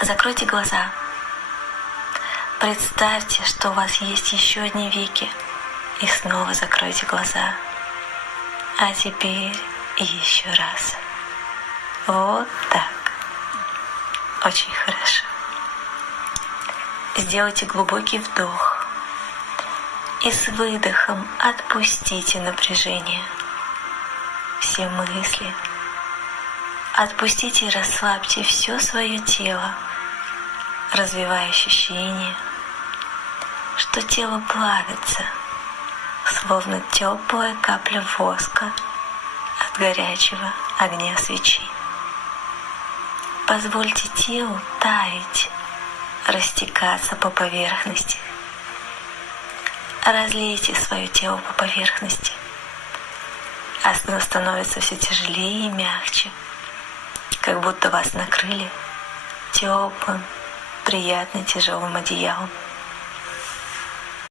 Закройте глаза. Представьте, что у вас есть еще одни веки. И снова закройте глаза. А теперь еще раз. Вот так. Очень хорошо. Сделайте глубокий вдох. И с выдохом отпустите напряжение. Все мысли. Отпустите и расслабьте все свое тело, развивая ощущение, что тело плавится, словно теплая капля воска от горячего огня свечи. Позвольте телу таять, растекаться по поверхности. Разлейте свое тело по поверхности. Оно становится все тяжелее и мягче, как будто вас накрыли теплым, приятным, тяжелым одеялом.